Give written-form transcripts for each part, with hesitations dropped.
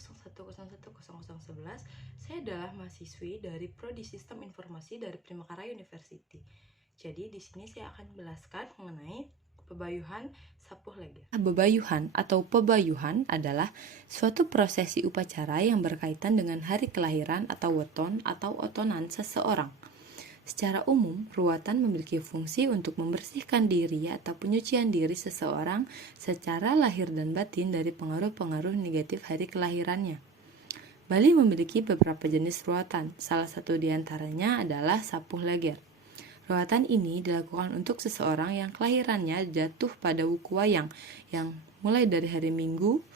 01010011. Saya adalah mahasiswi dari Prodi Sistem Informasi dari Primakaraya University. Jadi di sini saya akan menjelaskan mengenai pebayuhan Sapuh Leger. Bebayuhan atau pebayuhan adalah suatu prosesi upacara yang berkaitan dengan hari kelahiran atau weton atau otonan seseorang. Secara umum, ruatan memiliki fungsi untuk membersihkan diri atau penyucian diri seseorang secara lahir dan batin dari pengaruh-pengaruh negatif hari kelahirannya. Bali memiliki beberapa jenis ruatan, salah satu di antaranya adalah Sapuh Leger. Ruatan ini dilakukan untuk seseorang yang kelahirannya jatuh pada wuku wayang, yang mulai dari hari Minggu,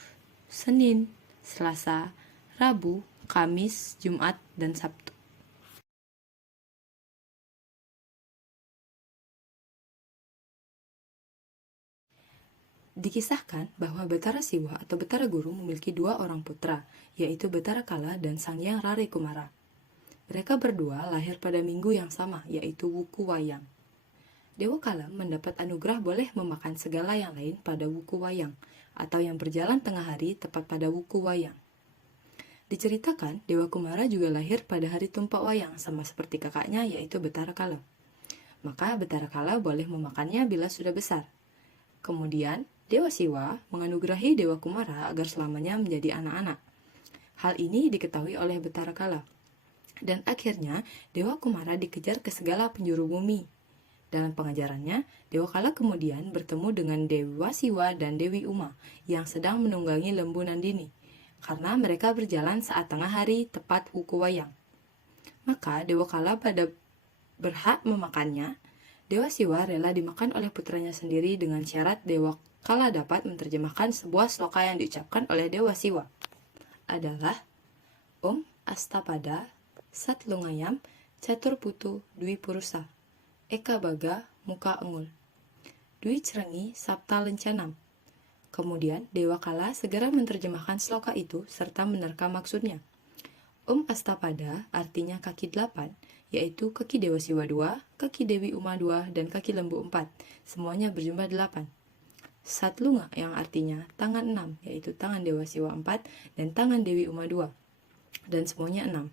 Senin, Selasa, Rabu, Kamis, Jumat, dan Sabtu. Dikisahkan bahwa Betara Siwa atau Betara Guru memiliki dua orang putra, yaitu Betara Kala dan Sangyang Rare Kumara. Mereka berdua lahir pada minggu yang sama, yaitu Wuku Wayang. Dewa Kala mendapat anugerah boleh memakan segala yang lain pada Wuku Wayang, atau yang berjalan tengah hari tepat pada Wuku Wayang. Diceritakan, Dewa Kumara juga lahir pada hari Tumpak Wayang, sama seperti kakaknya, yaitu Betara Kala. Maka Betara Kala boleh memakannya bila sudah besar. Kemudian, Dewa Siwa menganugerahi Dewa Kumara agar selamanya menjadi anak-anak. Hal ini diketahui oleh Betara Kala. Dan akhirnya, Dewa Kumara dikejar ke segala penjuru bumi. Dalam pengajarannya, Dewa Kala kemudian bertemu dengan Dewa Siwa dan Dewi Uma yang sedang menunggangi lembu Nandini, karena mereka berjalan saat tengah hari tepat wuku wayang. Maka Dewa Kala pada berhak memakannya. Dewa Siwa rela dimakan oleh putranya sendiri dengan syarat Dewa Kala dapat menerjemahkan sebuah sloka yang diucapkan oleh Dewa Siwa. Adalah Om Astapada Sat Lungayam Catur Putu Dwi Purusa Eka Baga Muka Engul Dwi Cerengi Sapta Lencanam. Kemudian Dewa Kala segera menerjemahkan sloka itu serta menerka maksudnya. Om Astapada artinya kaki 8, yaitu kaki Dewa Siwa 2, kaki Dewi Uma 2, dan kaki lembu 4, semuanya berjumlah 8. Satlunga yang artinya tangan 6, yaitu tangan Dewa Siwa 4 dan tangan Dewi Uma 2, dan semuanya 6.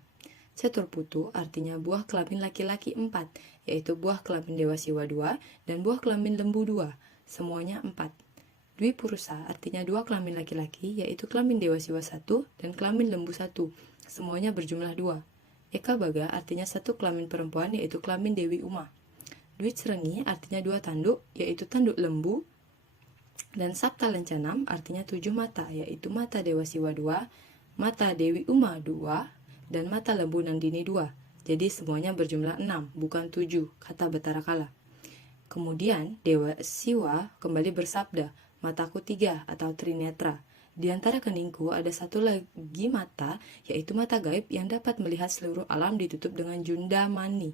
Caturputu artinya buah kelamin laki-laki 4, yaitu buah kelamin Dewa Siwa 2 dan buah kelamin lembu 2, semuanya 4. Dwi Purusa artinya dua kelamin laki-laki, yaitu kelamin Dewa Siwa 1 dan kelamin lembu 1, semuanya berjumlah 2. Eka Baga artinya satu kelamin perempuan, yaitu kelamin Dewi Uma. Dwi Cerengi artinya dua tanduk, yaitu tanduk lembu. Dan Sapta Lencanam artinya 7 mata, yaitu mata Dewa Siwa 2, mata Dewi Uma 2, dan mata lembu Nandini 2. Jadi semuanya berjumlah 6, bukan 7, kata Betara Kala. Kemudian Dewa Siwa kembali bersabda, mataku 3 atau trinetra. Di antara keningku ada satu lagi mata, yaitu mata gaib yang dapat melihat seluruh alam ditutup dengan junda mani.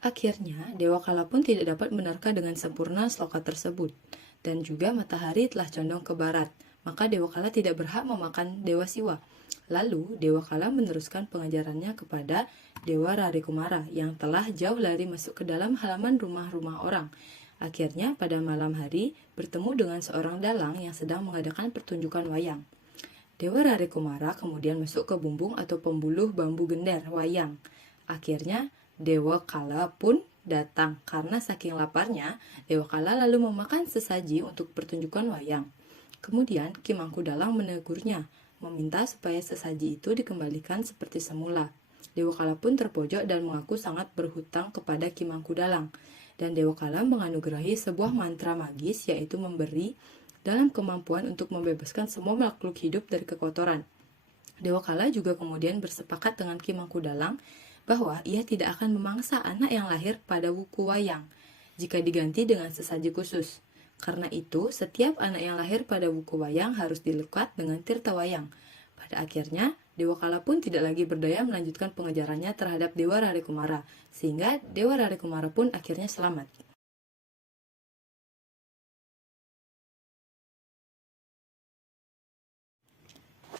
Akhirnya, Dewa Kala pun tidak dapat menerka dengan sempurna sloka tersebut. Dan juga matahari telah condong ke barat, maka Dewa Kala tidak berhak memakan Dewa Siwa. Lalu, Dewa Kala meneruskan pengajarannya kepada Dewa Rare Kumara yang telah jauh lari masuk ke dalam halaman rumah-rumah orang. Akhirnya, pada malam hari, bertemu dengan seorang dalang yang sedang mengadakan pertunjukan wayang. Dewa Rare Kumara kemudian masuk ke bumbung atau pembuluh bambu gender wayang. Akhirnya, Dewa Kala pun datang. Karena saking laparnya, Dewa Kala lalu memakan sesaji untuk pertunjukan wayang. Kemudian, Ki Mangku Dalang menegurnya, meminta supaya sesaji itu dikembalikan seperti semula. Dewa Kala pun terpojok dan mengaku sangat berhutang kepada Ki Mangku Dalang. Dan Dewa Kala menganugerahi sebuah mantra magis, yaitu memberi dalam kemampuan untuk membebaskan semua makhluk hidup dari kekotoran. Dewa Kala juga kemudian bersepakat dengan Ki Mangku Dalang bahwa ia tidak akan memangsa anak yang lahir pada wuku wayang jika diganti dengan sesaji khusus. Karena itu, setiap anak yang lahir pada wuku wayang harus dilekat dengan tirta wayang. Pada akhirnya, Dewa Kala pun tidak lagi berdaya melanjutkan pengejarannya terhadap Dewa Rare Kumara, sehingga Dewa Rare Kumara pun akhirnya selamat.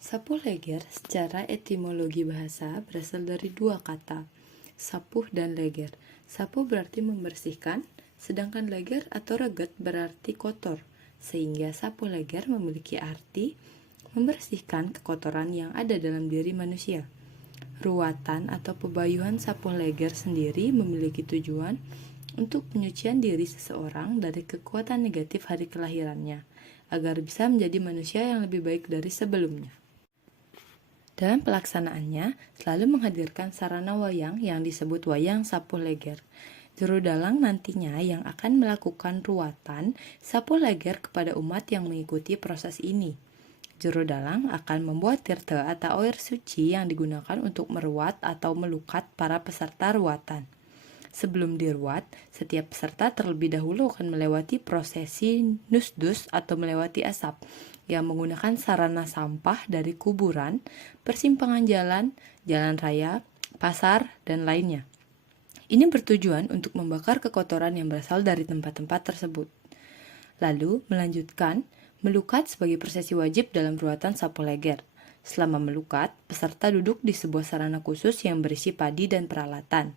Sapuh Leger secara etimologi bahasa berasal dari dua kata, sapuh dan leger. Sapuh berarti membersihkan, sedangkan leger atau reget berarti kotor, sehingga sapuh leger memiliki arti membersihkan kekotoran yang ada dalam diri manusia. Ruatan atau pebayuhan sapuh leger sendiri memiliki tujuan untuk penyucian diri seseorang dari kekuatan negatif hari kelahirannya, agar bisa menjadi manusia yang lebih baik dari sebelumnya. Dalam pelaksanaannya, selalu menghadirkan sarana wayang yang disebut wayang sapuh leger. Juru dalang nantinya yang akan melakukan ruatan sapuh leger kepada umat yang mengikuti proses ini. Juru dalang akan membuat tirta atau air suci yang digunakan untuk meruat atau melukat para peserta ruatan. Sebelum diruat, setiap peserta terlebih dahulu akan melewati prosesi nusdus atau melewati asap, yang menggunakan sarana sampah dari kuburan, persimpangan jalan, jalan raya, pasar, dan lainnya. Ini bertujuan untuk membakar kekotoran yang berasal dari tempat-tempat tersebut. Lalu melanjutkan melukat sebagai prosesi wajib dalam ruatan sapuh leger. Selama melukat, peserta duduk di sebuah sarana khusus yang berisi padi dan peralatan.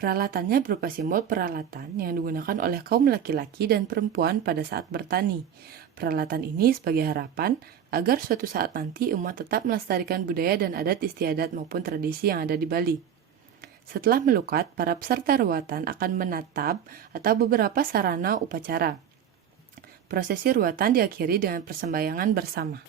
Peralatannya berupa simbol peralatan yang digunakan oleh kaum laki-laki dan perempuan pada saat bertani. Peralatan ini sebagai harapan agar suatu saat nanti umat tetap melestarikan budaya dan adat istiadat maupun tradisi yang ada di Bali. Setelah melukat, para peserta ruatan akan menatap atau beberapa sarana upacara. Prosesi ruatan diakhiri dengan persembahyangan bersama.